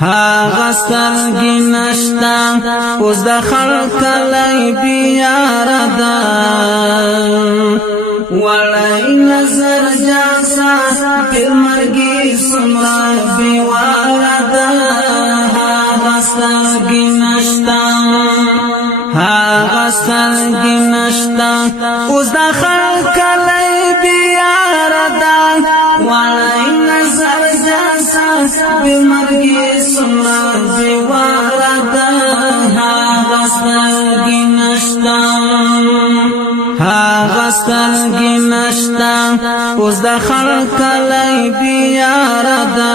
هاغه سترګې نشته اوس د خلق لای بیاره ده وړی نظر جاسا پر مرګي څومره بیواره ده هاغه سترګې نشته هاغه سترګې نشته اوس د خلق لای بیاره ده وړی نظر جاسا پر مرګي څومره بیواره ده هاغه سترګې نشته هاغه سترګې نشته اوس د خلق لای بیاره ده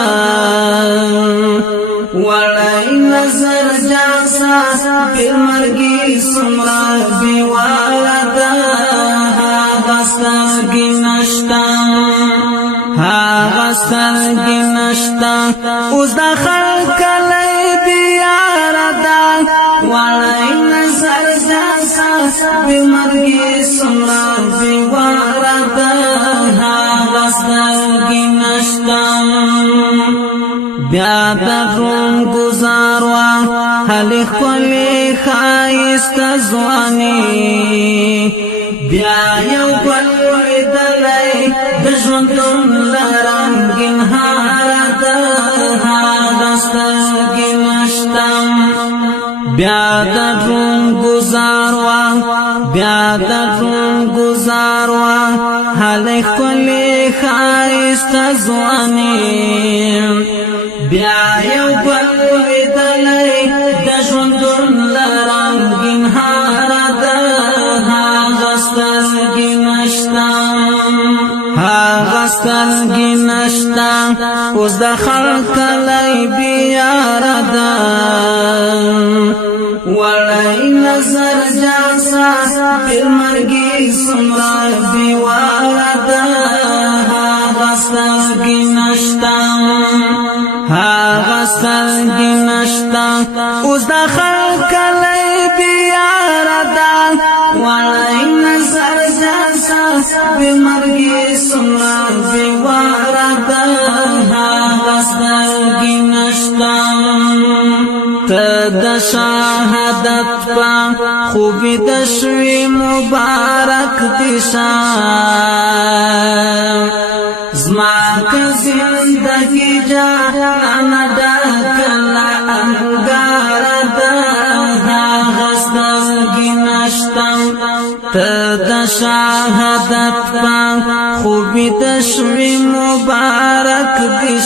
وړی نظر جاسا پر مرګي څومره بیواره ده هاغه سترګې نشته هاغه سترګې نشته اوس د خلق لای بیاره ده وړی نظر جاسا پر مرګي څومره بیواره ده هاغه سترګې نشته بیا د روم گزار وا هلې خپلې ښایسته ځواني بیا یو بل لیدلی د ژوندون له رنګین هاره ده هاغه سترګې نشته بیا د روم گزار وا بیا د روم گزار وا هلې خپلې ښایسته ځواني بیا یو بل لیدلی د ژوندون له رنګین هاره ده هاغه سترګې نشته هاغه سترګې نشته اوس د خلق لای بیاره ده وړی نظر جاسا پر مرګي څومره بیواره ده هاغه سترګې نشته هاغه سترګې نشته اوس د خلق لای بیاره ده وړی نظر جاسا پر مرګي څومره بیواره ده هاغه سترګې نشته ته د شهادت په خوبي د شوي مبارک دي زما که زندگی جانا ډکله انګاره ده هاغه سترګې نشته ته د شهادت په خوبي د شوي مبارک دي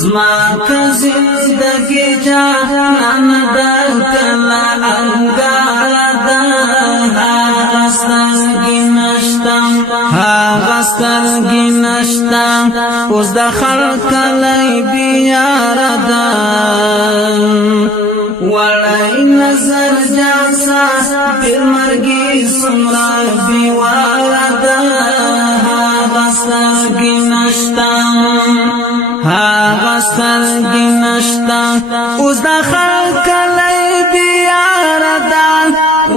زما که زندگی جانا ډکله انګاره ده هاغه سترګې نشته هاغه سترګې نشته اوس د خلق لای بیاره ده وړی نظر جاسا پر مرګي څومره بیواره ده هاغه سترګې نشته هاغه سترګې نشته اوس د خلق لای بیاره ده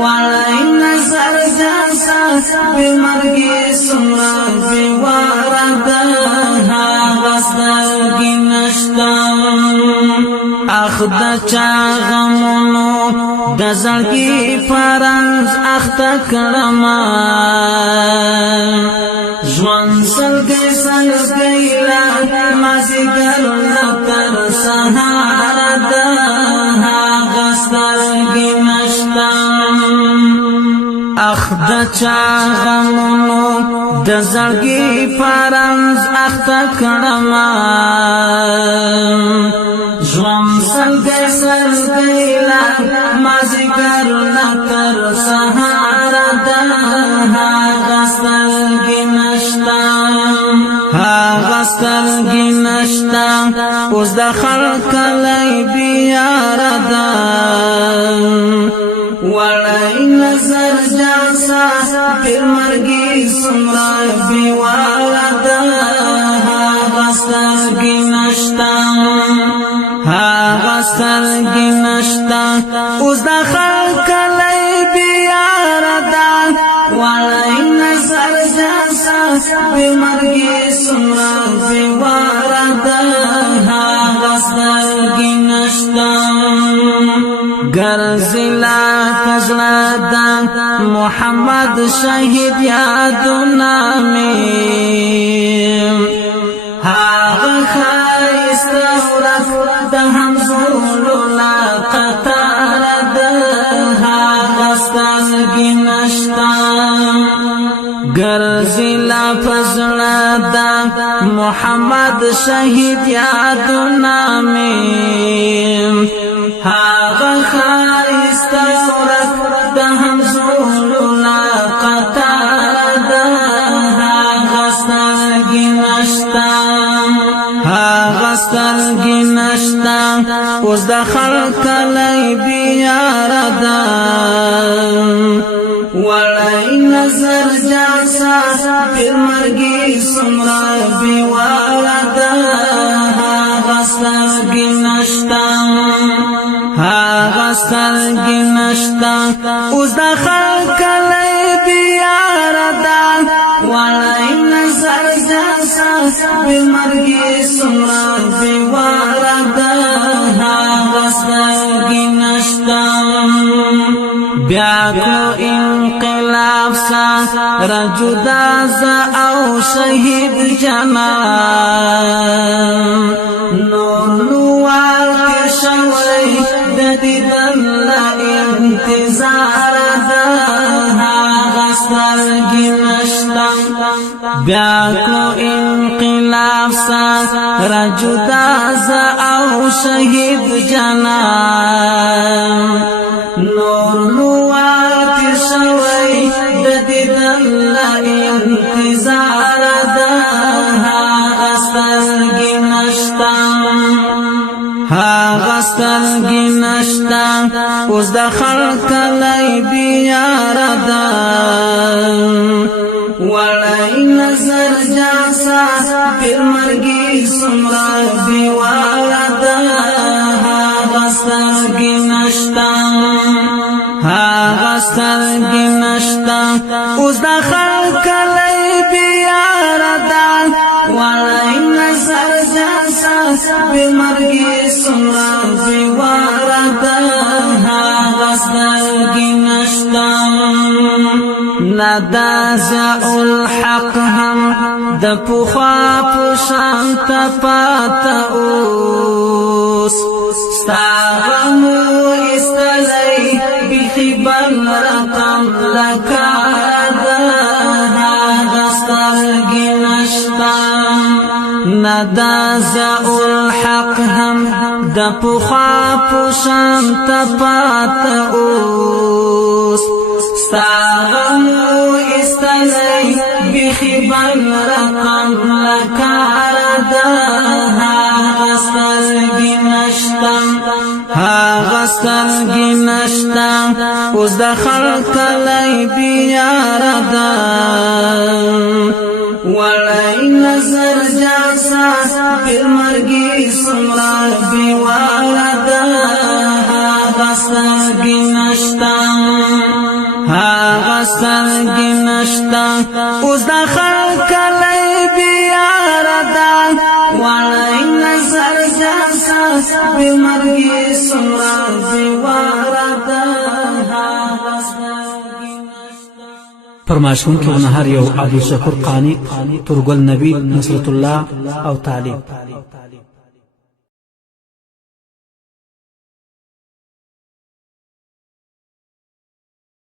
وړی نظر جاسا پر مرګي څومره بیواره ده هاغه سترګې نشته اخ د چا غمونو د زړګي فرنز اخته کړمه ژوند سلګۍ سلګۍ لا مازدیګر نه تر سهاره ده هاغه سترګې نشته اخ د چا غمونو د زړګي فرنز اخته کړمه ژوند سلګۍ سلګۍ لا مازدیګر نه تر سهاره ده هاغه سترګې نشته هاغه سترګې نشته اوس د خلق لای بیاره ده وړی نظر جاسا پر مرګي څومره بیواره ده هاغه سترګې نشته هاغه سترګې نشته اوس د خلق لای بیاره ده وړی نظر جاسا پر مرګي څومره بیواره ده ګرځلا فزړه د محمد شهید یادونه مې هغه ښایسته ورځ د همزولو لا قطار ده هغه سترګې نشته ګرځلا فزړه د محمد شهید یادونه مې هغه ښایسته ورځ د همزولو لا قطار ده هغه سترګې نشته هغه سترګې نشته اوس د خلق کلی بیاره ده وړی نظر جاسا پیر مرګي څومره بېواره ده هغه سترګې نشته هغه سترګې نشته اوس د خلق کلی بیاره ده وړی نظر جاسا پیر مرګي څومره بېواره ده هغه سترګې نشته بیا کو انقلاب سا رجدا ز او شهید جنان نور نوار تیر شوی د دیدن انتظار ده هغه سترګې نشته بیا کو انقلاب سا رجدا ز او شهید جنان نور نوار تیر شوی د دیدن انتظار ده هغه سترګې نشته هغه سترګې نشته اوس د خلق کلی بیاره ده وړی نظر جاسا پیر مرګي څومره بېواره ده هغه سترګې نشته هغه سترګې نشته اوس د خلق کلی بیاره ده وړی نظر جاسا پیر مرګي څومره بېواره ده هغه سترګې نشته ندا ضیاء الحق هم د پخوا په شان ته پاته اوس ستا غم ایستلی بیخي بل رقم لکاره ده هغه سترګې نشته ندا ضیاء الحق هم د پخوا په شان ته پاته اوس ستا غم ایستلی بیخي بل رقم لکاره ده هغه سترګې نشته هغه سترګې نشته اوس د خلق کلی بیاره ده وړی نظر جاسا پیر مرګي څومره بېواره ده هغه سترګې نشته هغه سترګې نشته اوس د خلق کلی بیاره ده وړی نظر جاسا پیر مرګي څومره بېواره ده هغه سترګې نشته فرمایشونکي ونهار یو عبدالشکور قانی ترګل نبی نصرت الله او طالب